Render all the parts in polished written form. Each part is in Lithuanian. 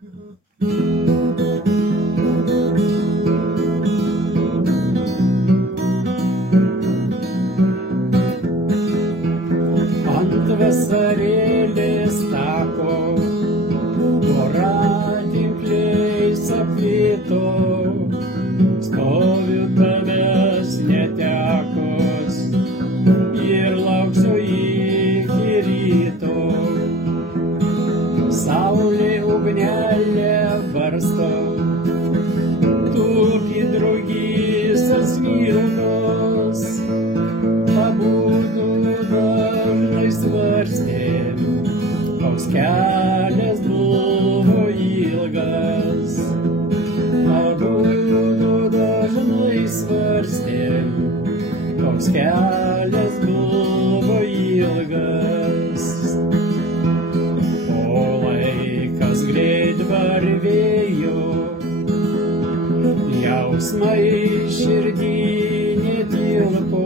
Ant vasarėlės tako voratinkliais apvito, stoviu tavęs netekus ir lauksiu iki ryto. Saulė ugnelė barsto, tupi draugystės vilnos, pabudu dažnai svarstėm, koks kelias buvo ilgas. Pabudu dažnai svarstėm, koks kelias buvo ilgas. O laikas greit varvėjo, jausmai širdį netilpo,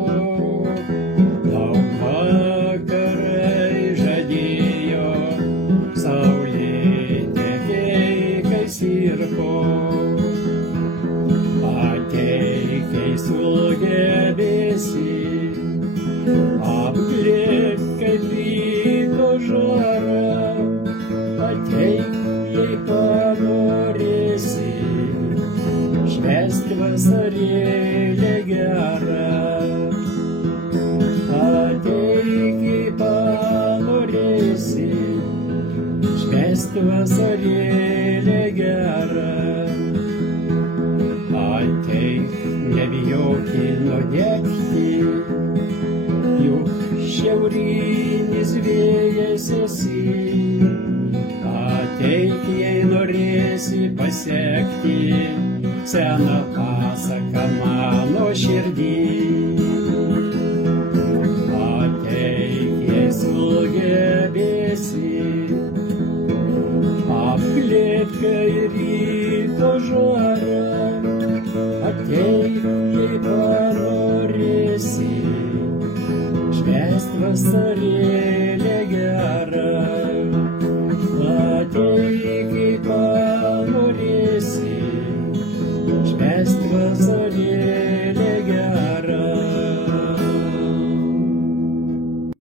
daug vakarai žadėjo, saulė tekėjo, kai sirpo. Ateik, kai sugebėsi, apglėbk kaip ryto žara. Ateik, jei panorėsi, švęst vasarėlę gerą. Ateik, jei panorėsi, švęst vasarėlę gerą. Ateik, nebijoki nudegti, juk šiaurinis vėjas esi. Ateik, jei norėsi pasekti seną pasaką mano širdį. Ateik, jei sugebėsi, apglėbk kaip ryto žara. Ateik, jei panorėsi, švęst vasarėlę